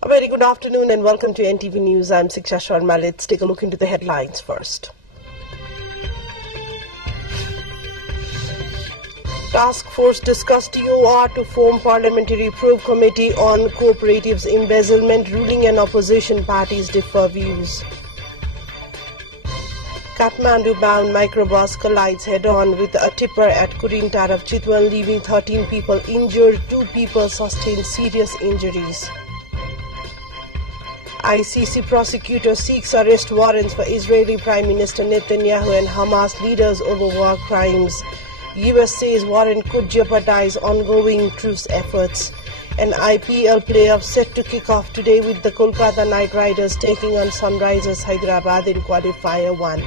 A very good afternoon and welcome to NTV News. I'm Siksha Sharma. Let's take a look into the headlines first. Task Force discussed TOR to form Parliamentary Probe Committee on Cooperatives Embezzlement. Ruling and opposition parties differ views. Kathmandu-bound microbus collides head-on with a tipper at Kurin Taraf Chitwan, leaving 13 people injured. 2 people sustained serious injuries. ICC prosecutor seeks arrest warrants for Israeli Prime Minister Netanyahu and Hamas leaders over war crimes. US says warrant could jeopardize ongoing truce efforts. An IPL playoff set to kick off today with the Kolkata Knight Riders taking on Sunrisers Hyderabad in Qualifier 1.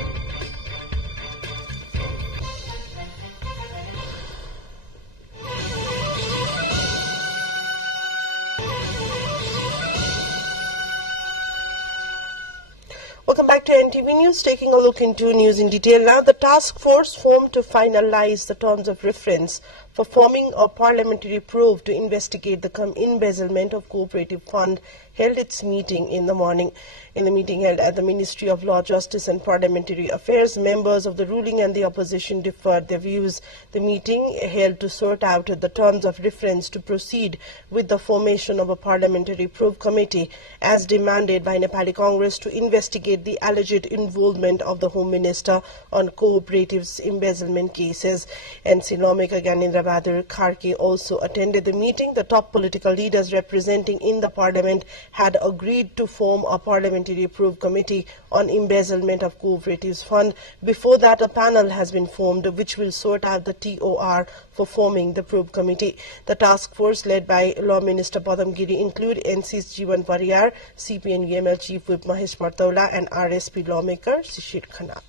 Welcome back to NTV News. Taking a look into news in detail now. The task force formed to finalize the terms of reference for forming a parliamentary probe to investigate the embezzlement of cooperative fund held its meeting in the morning. In the meeting held at the Ministry of Law, Justice and Parliamentary Affairs, members of the ruling and the opposition differed their views. The meeting held to sort out the terms of reference to proceed with the formation of a parliamentary probe committee as demanded by Nepali Congress to investigate the alleged involvement of the Home Minister on cooperatives embezzlement cases. NC lawmaker Gyanendra Bahadur Kharke also attended the meeting. The top political leaders representing in the parliament had agreed to form a parliamentary probe committee on embezzlement of cooperatives fund. Before that, a panel has been formed which will sort out the TOR for forming the probe committee. The task force led by Law Minister Padam Giri include NC's Jeevan Pariyar, CPN UML Chief Whip Mahesh Partola and RSP lawmaker Shishir Khanna.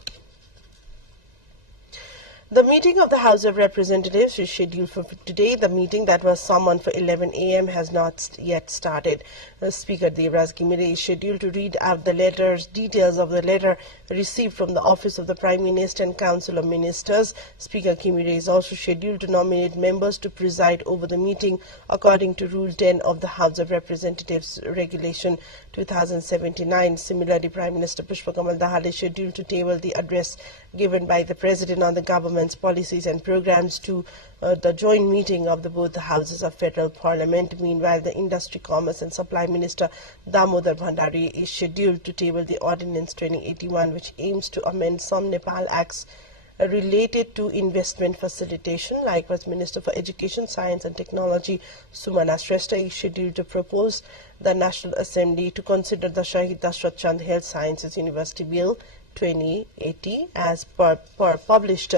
The meeting of the House of Representatives is scheduled for today. The meeting that was summoned for 11 a.m. has not yet started. Speaker Devraj Kimire is scheduled to read out the details of the letter received from the Office of the Prime Minister and Council of Ministers. Speaker Kimire is also scheduled to nominate members to preside over the meeting according to Rule 10 of the House of Representatives Regulation 2079. Similarly, Prime Minister Pushpa Kamal Dahal is scheduled to table the address given by the President on the government's policies and programs to the joint meeting of both the houses of Federal Parliament. Meanwhile, the Industry, Commerce and Supply Minister Damodar Bhandari is scheduled to table the Ordinance 2081, which aims to amend some Nepal Acts related to investment facilitation. Likewise, Minister for Education, Science and Technology Sumana Shrestha is scheduled to propose the National Assembly to consider the Shahid Dashrath Chand Health Sciences University Bill 2080 as published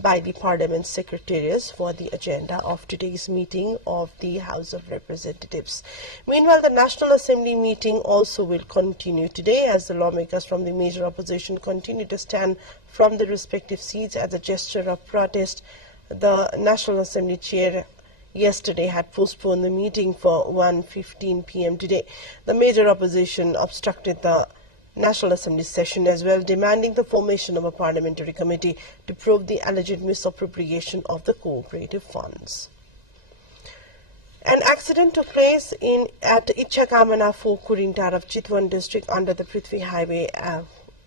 by the Parliament Secretariat for the agenda of today's meeting of the House of Representatives. Meanwhile, the National Assembly meeting also will continue today as the lawmakers from the major opposition continue to stand from their respective seats as a gesture of protest. The National Assembly chair yesterday had postponed the meeting for 1:15 p.m. today. The major opposition obstructed the National Assembly session as well, demanding the formation of a parliamentary committee to probe the alleged misappropriation of the cooperative funds. An accident took place at Ichakamana 4 Kurin Taraf Chitwan district under the Prithvi Highway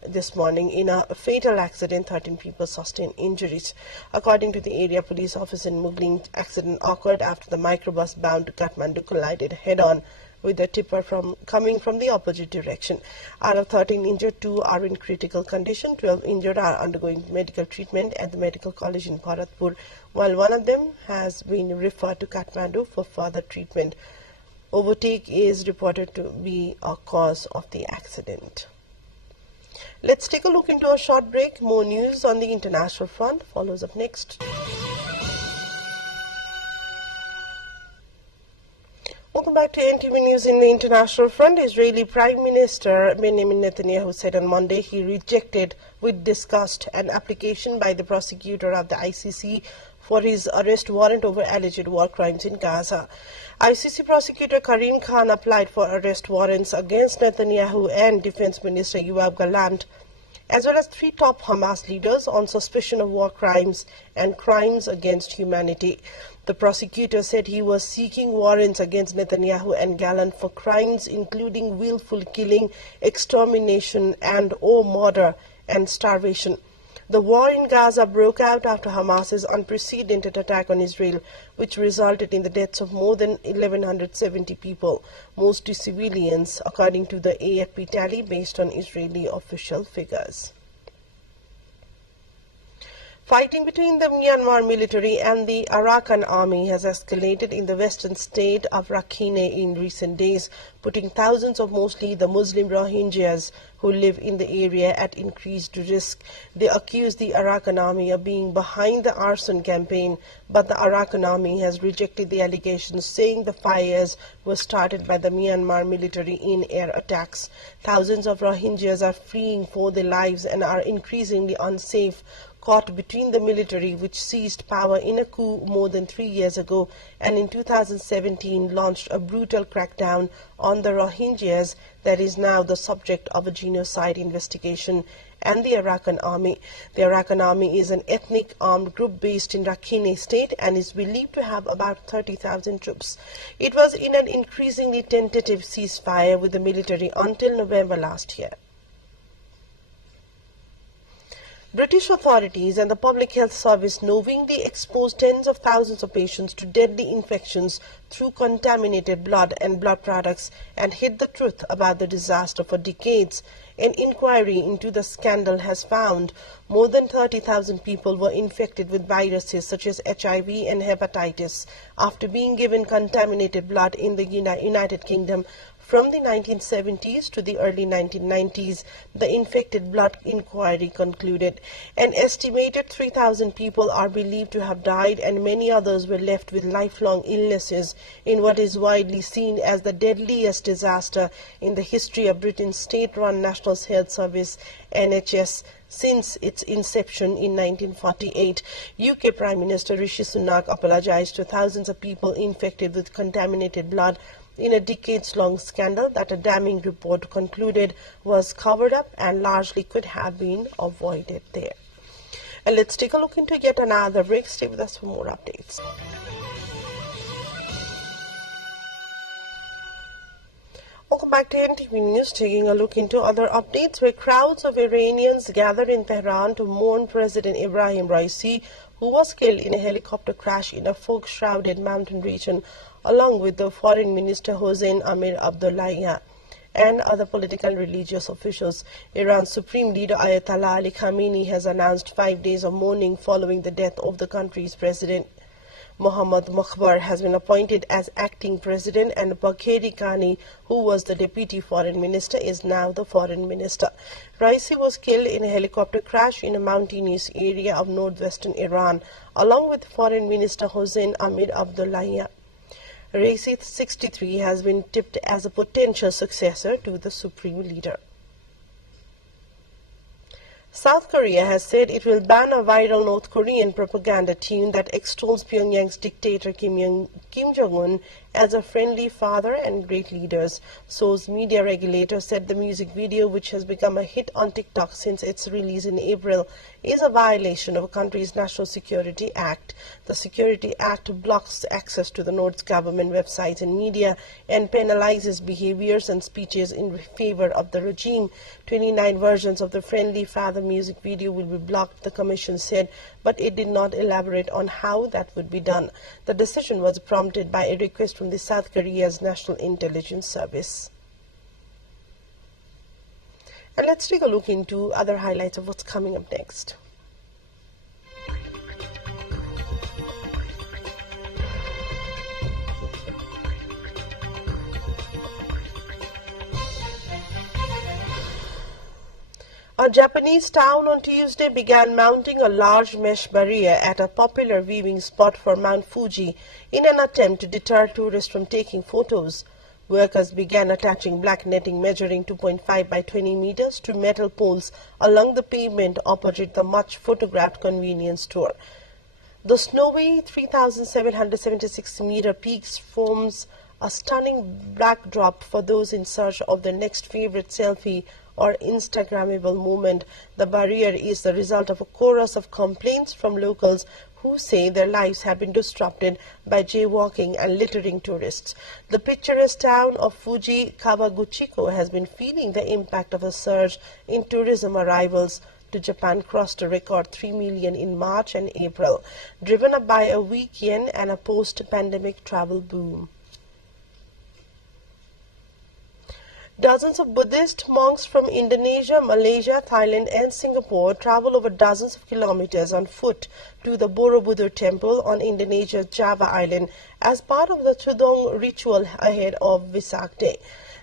this morning. In a fatal accident, 13 people sustained injuries. According to the area police office in Mugling, accident occurred after the microbus bound to Kathmandu collided head-on with a tipper coming from the opposite direction. Out of 13 injured, 2 are in critical condition. 12 injured are undergoing medical treatment at the medical college in Bharatpur, while one of them has been referred to Kathmandu for further treatment. Overtake is reported to be a cause of the accident. Let's take a look into a short break. More news on the international front follows up next. Welcome back to NTV News. In the international front, Israeli Prime Minister Benjamin Netanyahu said on Monday he rejected with disgust an application by the prosecutor of the ICC for his arrest warrant over alleged war crimes in Gaza. ICC prosecutor Karim Khan applied for arrest warrants against Netanyahu and Defense Minister Yoav Gallant as well as 3 top Hamas leaders on suspicion of war crimes and crimes against humanity. The prosecutor said he was seeking warrants against Netanyahu and Gallant for crimes including willful killing, extermination and/or murder and starvation. The war in Gaza broke out after Hamas's unprecedented attack on Israel, which resulted in the deaths of more than 1,170 people, mostly civilians, according to the AFP tally based on Israeli official figures. Fighting between the Myanmar military and the Arakan army has escalated in the western state of Rakhine in recent days, putting thousands of mostly the Muslim Rohingyas who live in the area at increased risk. They accuse the Arakan army of being behind the arson campaign, but the Arakan army has rejected the allegations, saying the fires were started by the Myanmar military in air attacks. Thousands of Rohingyas are fleeing for their lives and are increasingly unsafe, caught between the military, which seized power in a coup more than 3 years ago, and in 2017 launched a brutal crackdown on the Rohingyas that is now the subject of a genocide investigation, and the Arakan army. The Arakan army is an ethnic armed group based in Rakhine state and is believed to have about 30,000 troops. It was in an increasingly tentative ceasefire with the military until November last year. British authorities and the Public Health Service knowingly exposed tens of thousands of patients to deadly infections through contaminated blood and blood products and hid the truth about the disaster for decades. An inquiry into the scandal has found more than 30,000 people were infected with viruses such as HIV and hepatitis after being given contaminated blood in the United Kingdom. From the 1970s to the early 1990s, the infected blood inquiry concluded. An estimated 3,000 people are believed to have died and many others were left with lifelong illnesses in what is widely seen as the deadliest disaster in the history of Britain's state-run National Health Service, NHS, since its inception in 1948. UK Prime Minister Rishi Sunak apologized to thousands of people infected with contaminated blood in a decades-long scandal that a damning report concluded was covered up and largely could have been avoided there. And let's take a look into yet another break. Stay with us for more updates. Welcome back to NTV News, taking a look into other updates where crowds of Iranians gathered in Tehran to mourn President Ibrahim Raisi, who was killed in a helicopter crash in a fog-shrouded mountain region, along with the Foreign Minister Hossein Amir Abdullahian and other political religious officials. Iran's Supreme Leader Ayatollah Ali Khamenei has announced 5 days of mourning following the death of the country's president. Mohammad Mukhbar has been appointed as acting president, and Bagheri Kani, who was the deputy foreign minister, is now the foreign minister. Raisi was killed in a helicopter crash in a mountainous area of northwestern Iran, along with foreign minister Hossein Amir Abdullahian. Raisi, 63, has been tipped as a potential successor to the supreme leader. South Korea has said it will ban a viral North Korean propaganda tune that extols Pyongyang's dictator Kim Jong-un as a friendly father and great leaders. Seoul's media regulator said the music video, which has become a hit on TikTok since its release in April, is a violation of a country's National Security Act. The Security Act blocks access to the North's government websites and media and penalizes behaviors and speeches in favor of the regime. 29 versions of the Friendly Father music video will be blocked, the commission said, but it did not elaborate on how that would be done. The decision was prompted by a request from the South Korea's National Intelligence Service. And let's take a look into other highlights of what's coming up next. A Japanese town on Tuesday began mounting a large mesh barrier at a popular viewing spot for Mount Fuji in an attempt to deter tourists from taking photos. Workers began attaching black netting measuring 2.5 by 20 meters to metal poles along the pavement opposite the much photographed convenience store. The snowy 3,776-meter peak forms a stunning backdrop for those in search of their next favorite selfie or Instagrammable moment. The barrier is the result of a chorus of complaints from locals who say their lives have been disrupted by jaywalking and littering tourists. The picturesque town of Fuji Kawaguchiko has been feeling the impact of a surge in tourism arrivals to Japan crossed a record 3 million in March and April, driven up by a weak yen and a post-pandemic travel boom. Dozens of Buddhist monks from Indonesia, Malaysia, Thailand and Singapore travel over dozens of kilometers on foot to the Borobudur temple on Indonesia's Java island as part of the Tudong ritual ahead of Vesak Day.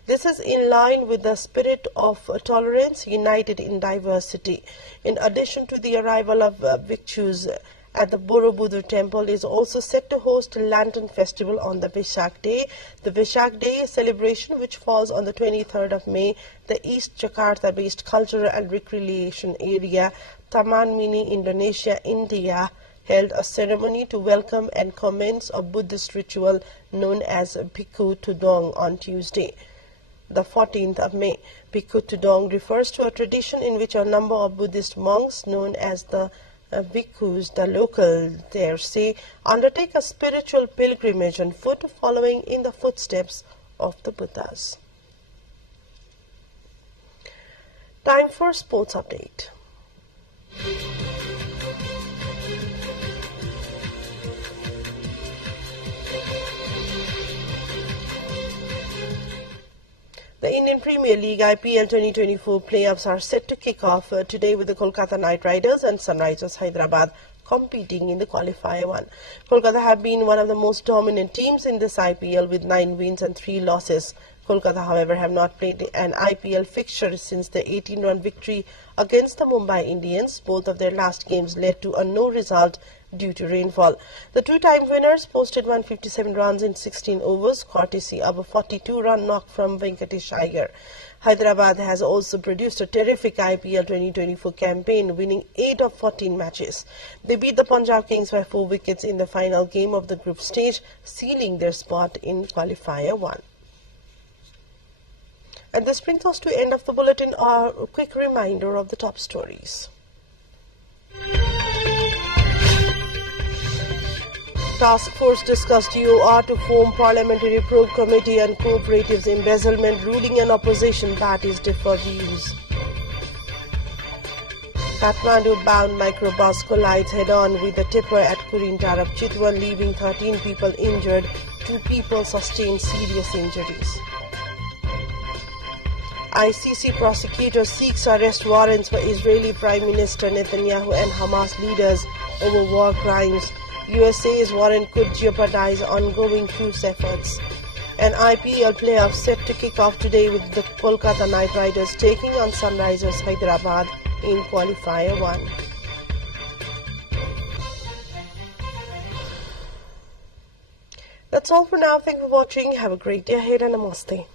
This is in line with the spirit of tolerance united in diversity. In addition to the arrival of bhikshus at the Borobudur temple is also set to host a lantern festival on the Vesak Day. The Vesak Day celebration, which falls on the 23rd of May, the East Jakarta-based cultural and recreation area, Taman Mini Indonesia, India, held a ceremony to welcome and commence a Buddhist ritual known as Bhikkhu Tudong on Tuesday, the 14th of May. Bhikkhu Tudong refers to a tradition in which a number of Buddhist monks known as the bhikkhus, the local there say, undertake a spiritual pilgrimage on foot following in the footsteps of the Buddhas. Time for sports update. The Indian Premier League IPL 2024 playoffs are set to kick off today with the Kolkata Knight Riders and Sunrisers Hyderabad competing in the qualifier 1. Kolkata have been one of the most dominant teams in this IPL with 9 wins and 3 losses. Kolkata, however, have not played an IPL fixture since the 18-run victory against the Mumbai Indians. Both of their last games led to a no result due to rainfall. The two-time winners posted 157 runs in 16 overs, courtesy of a 42-run knock from Venkatesh Iyer. Hyderabad has also produced a terrific IPL 2024 campaign, winning 8 of 14 matches. They beat the Punjab Kings by 4 wickets in the final game of the group stage, sealing their spot in qualifier 1. And this brings us to the end of the bulletin. A quick reminder of the top stories. Task Force discussed UOR to form Parliamentary Probe Committee on Cooperatives Embezzlement, ruling on opposition parties differ views. Kathmandu-bound microbus collides head-on with a tipper at Kurin Tarap Chitwan, leaving 13 people injured. 2 people sustained serious injuries. ICC prosecutor seeks arrest warrants for Israeli Prime Minister Netanyahu and Hamas leaders over war crimes. USA's warrant could jeopardize ongoing truce efforts. An IPL playoff set to kick off today with the Kolkata Knight Riders taking on Sunrisers Hyderabad in qualifier 1. That's all for now. Thank you for watching. Have a great day ahead and namaste.